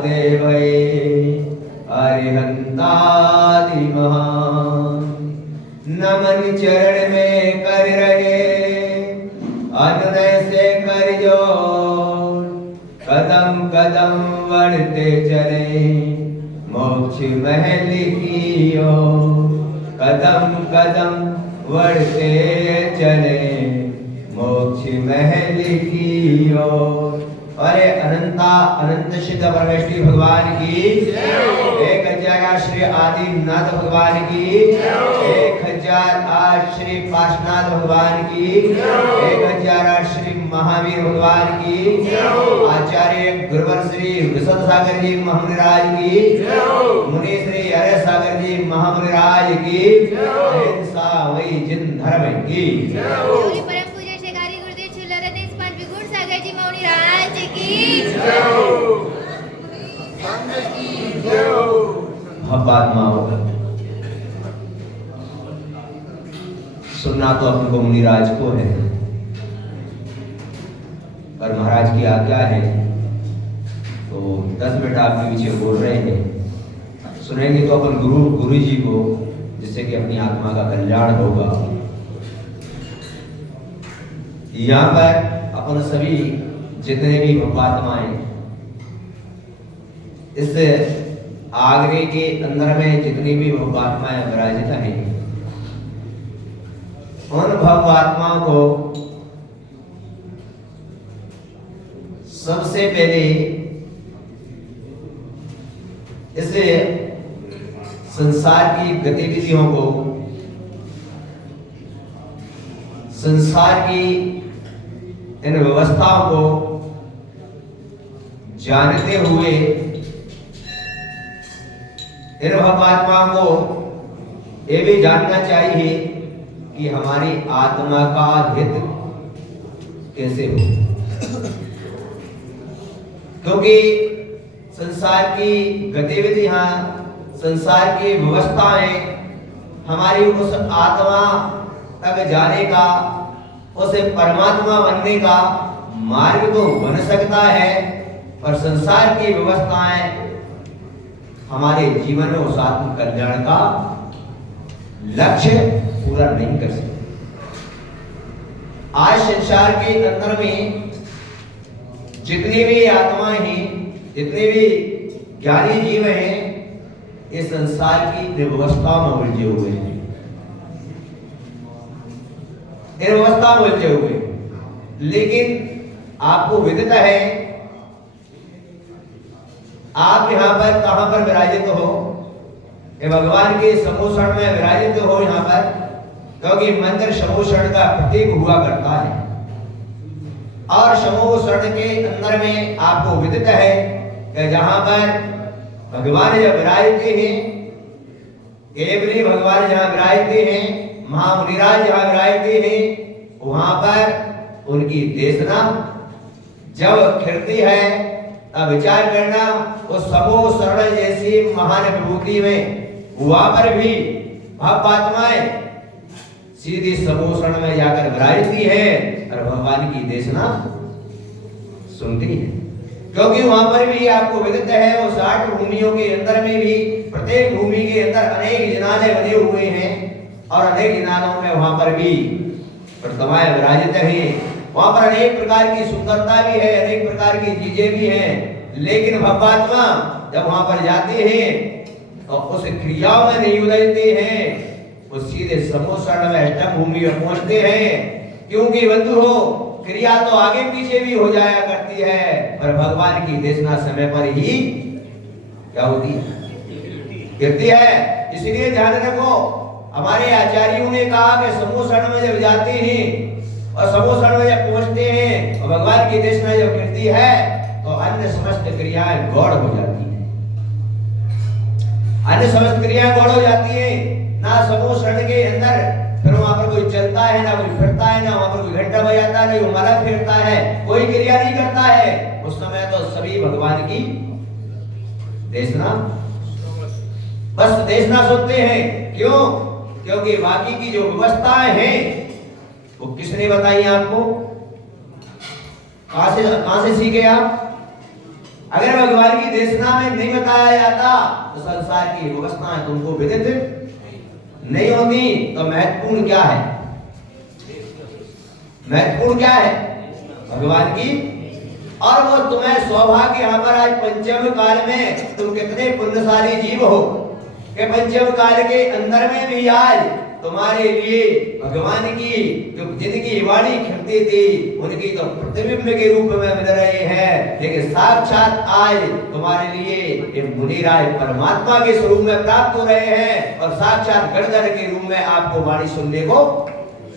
ते भये अरिहंतादि महान। नमन चरण में कर रहे अनुदय से कर जोड़, कदम कदम बढ़ते चले मोक्ष महल की ओर। कदम कदम बढ़ते चले मोक्ष महल की ओर। अरे अनंता अनंत सिद्ध परमेष्टि भगवान की 1000 श्री आदिनाथ भगवान की 1008 श्री पार्श्वनाथ भगवान की 1008 श्री महावीर भगवान की आचार्य गुरुवर श्री विशुद्ध सागर जी महामुनिराज की मुनि श्री हरे सागर जी महामुनिराज की अहिंसा वही जिन धर्म की सुनना तो अपने को मुनिराज को है, पर महाराज की आज्ञा है तो 10 मिनट आपके पीछे बोल रहे हैं, सुनेंगे तो अपन गुरु जी को, जिससे कि अपनी आत्मा का कल्याण होगा। यहाँ पर अपन सभी जितने भी भक्तात्माएं इस आगरे के अंदर में जितनी भी भक्तात्माएं विराजित हैं, उन भक्तात्माओं को सबसे पहले इस संसार की गतिविधियों को, संसार की इन व्यवस्थाओं को जानते हुए इन भक्तात्माओं को ये भी जानना चाहिए कि हमारी आत्मा का हित कैसे हो, क्योंकि संसार की गतिविधियां, संसार की व्यवस्थाएं हमारी उस आत्मा तक जाने का, उसे परमात्मा बनने का मार्ग तो बन सकता है, पर संसार की व्यवस्थाएं हमारे जीवन में उस आत्म कल्याण का लक्ष्य पूरा नहीं कर सकते। आज संसार के अंदर में जितनी भी आत्माएं हैं, जितने भी ज्ञानी जीव हैं, ये संसार की व्यवस्था में उलझे हुए हैं, इन व्यवस्था में उलझे हुए। लेकिन आपको विदित है, आप यहाँ पर कहां पर विराजित हो? ये भगवान के समूषण में विराजित हो यहाँ पर, क्योंकि मंदिर समूषण का प्रतीक हुआ करता है। और समूषण के अंदर में आपको विदित है कि जहां पर भगवान जब विराजते हैं, केवली भगवान जहां विराजते हैं, महामुनिराज जहां विराजते हैं, वहां पर उनकी देशना जब खिलती है, तब विचार करना उस समूह शरण जैसी महान विभूति में वहां पर भी भक्तात्माएं सीधी समूह शरण में जाकर विराजती है और भगवान की देशना सुनती है। क्योंकि वहां पर भी आपको विदित है, वो 60 भूमियों के अंदर में भी प्रत्येक भूमि के अंदर अनेक जिनालय बने हुए हैं, और अनेक जिनालों में वहां पर भी प्रतिमाएं विराजित हैं। वहां पर अनेक प्रकार की सुंदरता भी है, अनेक प्रकार की चीजें भी हैं, लेकिन भक्तात्मा जब वहां पर जाते हैं तो उस क्रियाओं में नहीं उलझते हैं, वो सीधे समूह शरण में अष्टम भूमि में पहुंचते हैं। क्योंकि बंधु हो, क्रिया तो आगे पीछे भी हो जाया करती है, पर भगवान की देशना समय पर ही क्या होती है? गिरती है। इसलिए ध्यान रखो, हमारे आचार्यों ने कहा कि समूह शरण में जब जाते हैं और समूह शरण में जब पहुंचते हैं और भगवान की देशना जब गिरती है, तो अन्य समस्त क्रियाएं गौड़ हो जाती है। अन्य समस्त क्रियाएं गौड़ हो जाती है। ना समूह शरण के अंदर फिर वहां पर कोई चलता है, ना कोई फिरता है, ना वहां पर कोई घंटा बजाता है, नहीं हमारा फिरता है, कोई क्रिया नहीं करता है। उस समय तो सभी भगवान की देशना, बस देशना सुनते हैं। क्यों? क्योंकि बाकी की जो व्यवस्थाएं हैं वो किसने बताई आपको? कहां से सीखे आप? अगर भगवान की देशना में नहीं बताया जाता तो संसार की व्यवस्थाएं तुमको विदित नहीं होती। तो महत्वपूर्ण क्या है? महत्वपूर्ण क्या है? भगवान की। और वो तुम्हें सौभाग्य, यहाँ पर आज पंचम काल में तुम कितने पुण्यशाली जीव हो कि पंचम काल के अंदर में भी आज तुम्हारे लिए भगवान की जो जिंदगी वाणी खिलती थी उनकी तो प्रतिबिंब के रूप में मिल रहे हैं, लेकिन साक्षात आज तुम्हारे लिए मुनिराज परमात्मा के स्वरूप में प्राप्त हो रहे हैं और साक्षात गणधर के रूप में आपको वाणी सुनने को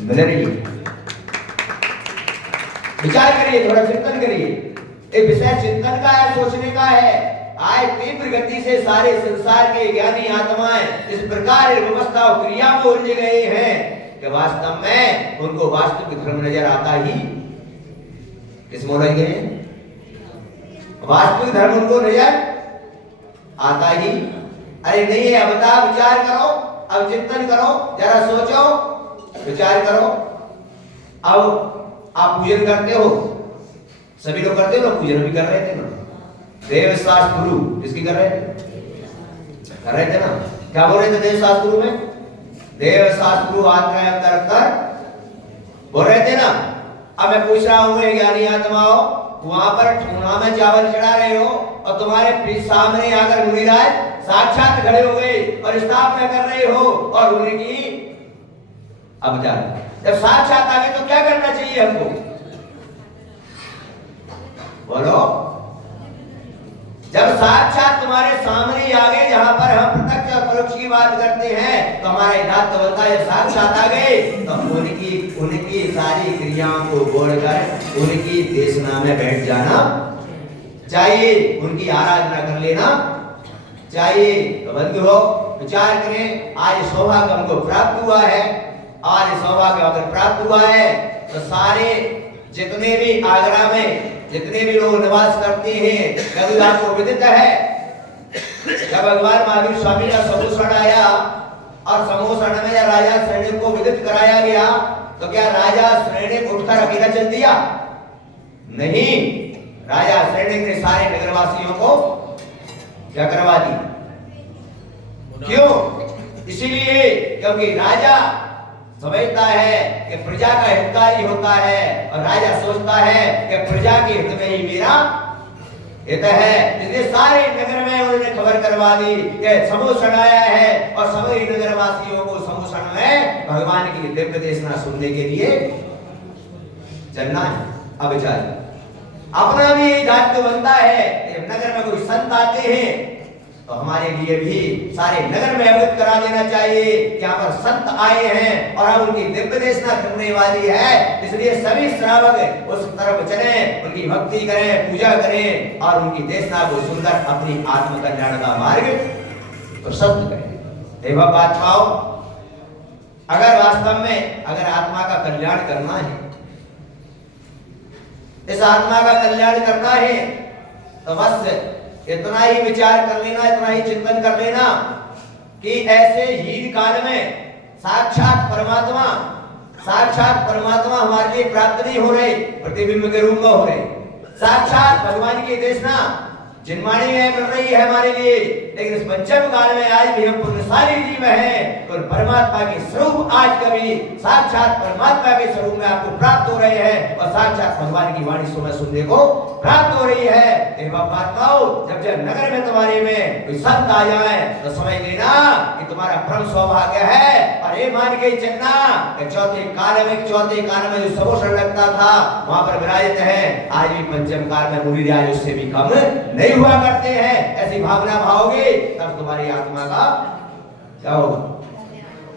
मिल रही है। विचार करिए, थोड़ा चिंतन करिए। एक विषय चिंतन का है, सोचने का है। आज तीव्र गति से सारे संसार के ज्ञानी आत्माएं इस प्रकार व्यवस्था और क्रिया में उलझ गए हैं कि वास्तव में उनको वास्तविक धर्म नजर आता ही किस में रह गए? वास्तविक धर्म उनको नजर आता ही अरे नहीं है। अब बता, विचार करो, अब चिंतन करो, जरा सोचो, विचार करो। अब आप पूजन करते हो, सभी लोग करते हो ना, पूजन भी कर रहे थे ना। देव शास्त्र गुरु किसकी कर रहे थे ना? क्या बोल रहे थे देव शास्त्र गुरु में? देव शास्त्र गुरु आत्मा कर बोल रहे थे ना। अब मैं पूछ रहा हूँ ज्ञानी आत्माओं, वहां पर ठूना में चावल चढ़ा रहे हो और तुम्हारे सामने आकर मुनिराज साक्षात खड़े हो गए और स्थापना कर रहे हो और उनकी। अब जब साक्षात आ गए तो क्या करना चाहिए हमको? बोलो। जब साक्षात तुम्हारे सामने आ गए, जहां पर हम प्रत्यक्ष और परोक्ष की बात करते हैं, तो हमारा इरादा बनता है साक्षात आ गए तो उनकी सारी क्रियाओं को बोलकर उनकी देशना में बैठ जाना चाहिए, उनकी आराधना कर लेना चाहिए। तो बंधुओं, विचार करें, आज सौभाग्य हमको प्राप्त हुआ है। आज सौभाग्य अगर प्राप्त हुआ है तो सारे जितने भी आगरा में जितने भी लोग निवास करते हैं, कभी आपको विदित है जब भगवान महावीर स्वामी का समोषण आया और समोषण में राजा श्रेणी को विदित कराया गया, तो क्या राजा श्रेणी उठकर अकेला चल दिया? नहीं, राजा श्रेणी ने सारे नगरवासियों को क्या करवा दी? क्यों? इसीलिए क्योंकि राजा समझता है कि प्रजा का हितकारी होता है और राजा सोचता है कि प्रजा के हित में ही मेरा हित है। इसलिए सारे नगर में उन्होंने खबर करवा दी कि समोषण आया है और सभी नगरवासियों को समोषण में भगवान की दिव्य देशना सुनने के लिए चलना है। अब चल अपना भी दायित्व बनता है, नगर में कोई संत आते हैं तो हमारे लिए भी सारे नगर में अवगत करा देना चाहिए कि यहाँ पर संत आए हैं और अब उनकी दिव्य देशना करने वाली है। इसलिए सभी श्रावक उस तरफ चले, उनकी भक्ति करें, पूजा करें और उनकी देशना को सुनकर अपनी आत्म कल्याण का मार्ग प्रशस्त करें। हे आत्माओं, अगर वास्तव में अगर आत्मा का कल्याण करना है, इस आत्मा का कल्याण करना है, तो बस इतना ही विचार कर लेना, इतना ही चिंतन कर लेना कि ऐसे हीन काल में साक्षात परमात्मा हमारे लिए प्राप्त नहीं हो रहे, प्रतिबिंब के रूप में हो रहे। साक्षात भगवान की देशना जिनवाणी में मिल रही है हमारे लिए, लेकिन इस पंचम काल में आज भी हम पुण्यशाली जीव हैं और परमात्मा के स्वरूप आज कभी साक्षात परमात्मा के स्वरूप में आपको प्राप्त हो रहे हैं और साक्षात भगवान की वाणी सुनने को प्राप्त हो रही है। जब जब नगर में तुम्हारे में कोई संत आ जाए तो समझ लेना कि तुम्हारा परम सौभाग्य है और ये मान के चलना चौथे काल में जो समोषण लगता था वहां पर विराजित है, आज भी पंचम काल में मुनिराज उससे भी कम नहीं हुआ करते हैं। ऐसी भावना भाओगे तब तुम्हारी आत्मा का क्या होगा?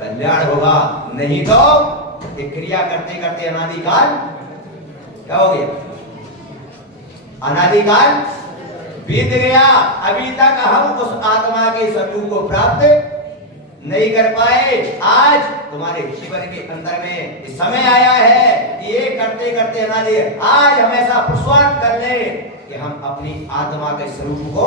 कल्याण होगा। नहीं तो एक क्रिया करते करते अनादिकाल क्या हो गया? अनादिकाल बीत गया। अभी तक हम उस आत्मा के स्वरूप को प्राप्त नहीं कर पाए। आज तुम्हारे जीवन के अंदर में समय आया है कि ये करते करते अनादि आज हम ऐसा पुरुषार्थ कर ले कि हम अपनी आत्मा के स्वरूप को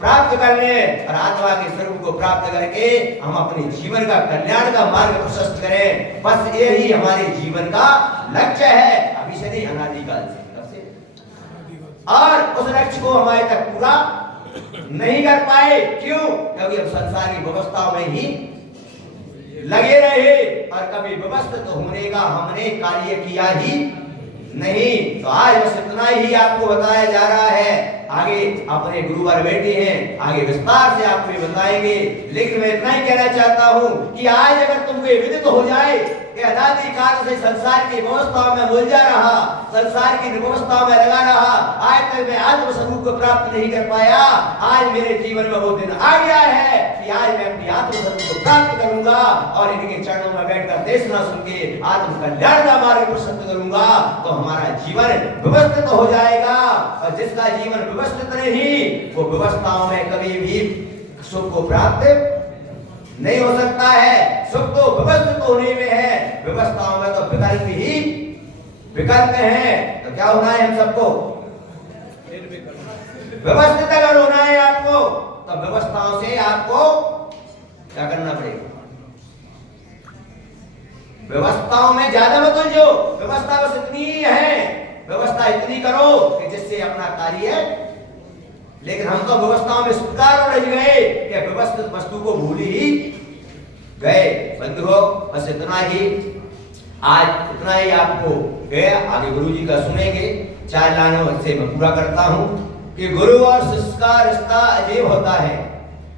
प्राप्त कर ले और आत्मा के स्वरूप को प्राप्त करके हम अपने जीवन का कल्याण का मार्ग प्रशस्त करें। बस यही हमारे जीवन का लक्ष्य है, अभी से नहीं, अनादिकाल से। और उस लक्ष्य को हमारे तक पूरा नहीं कर पाए। क्यों? क्योंकि हम संसार की व्यवस्थाओं में ही लगे रहे और कभी व्यवस्थित होने का हमने कार्य किया ही नहीं। तो आज बस इतना ही आपको बताया जा रहा है। आगे अपने गुरुवर बैठे हैं, आगे विस्तार से आपको ये बताएंगे, लेकिन मैं इतना ही कहना चाहता हूं कि आज अगर तुमको ये विदित हो जाए कि अनादि काल से संसार की व्यवस्थाओं में उलझा रहा, संसार की व्यवस्थाओं में लगा रहा, आज तक मैं आत्म स्वरूप को प्राप्त नहीं कर पाया, आज मेरे जीवन में वो दिन आ गया है कि आज मैं अपनी आत्म स्वरूप को प्राप्त करूंगा और इनके चरणों में बैठकर देशना सुन के आत्म कल्याण का मार्ग प्रशस्त करूंगा, तो हमारा जीवन व्यवस्थित हो जाएगा। और जिसका जीवन व्यवस्थित नहीं, वो व्यवस्थाओं में कभी भी सुख को प्राप्त नहीं हो सकता है। सुख तो व्यवस्थित होने में है, व्यवस्थाओं में तो विकल्प ही विकल्प है। तो क्या होना है हम सबको? व्यवस्थित अगर होना है आपको, तो व्यवस्थाओं से आपको क्या करना पड़ेगा? व्यवस्थाओं में ज्यादा मत उलझो, व्यवस्था बस इतनी ही है, व्यवस्था इतनी करो कि जिससे अपना कार्य। लेकिन हम तो व्यवस्थाओं में स्वीकार रह गए कि व्यवस्थित वस्तु को भूल ही गए। बंधुओं, बस इतना ही, आज इतना ही आपको गया। आगे गुरु जी का सुनेंगे। 4 लाइनों से मैं पूरा करता हूं कि गुरु और शिष्य का रिश्ता अजीब होता है,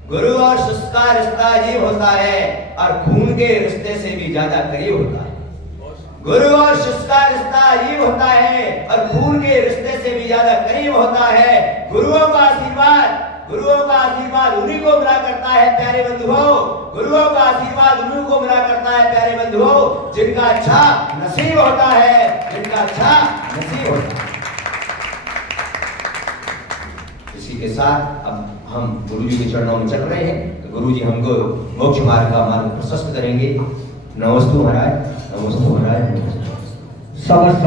गुरु और शिष्य का रिश्ता अजीब होता है और खून के रिश्ते से भी ज्यादा करीब होता है। गुरु और शिष्य का रिश्ता अजीब होता है और खून के रिश्ते से भी ज्यादा करीब होता है। गुरुओं का आशीर्वाद उन्हीं को मिला करता है प्यारे बंधुओं, गुरुओं का आशीर्वाद उन्हीं को मिला करता है प्यारे बंधुओं, जिनका अच्छा नसीब होता है, जिनका अच्छा नसीब होता है। इसी के साथ अब हम गुरु जी के चरणों में चल रहे हैं, तो गुरु जी हमको मोक्ष मार्ग का मार्ग प्रशस्त करेंगे। नमस्तु महाराज, नमस्तु महाराज।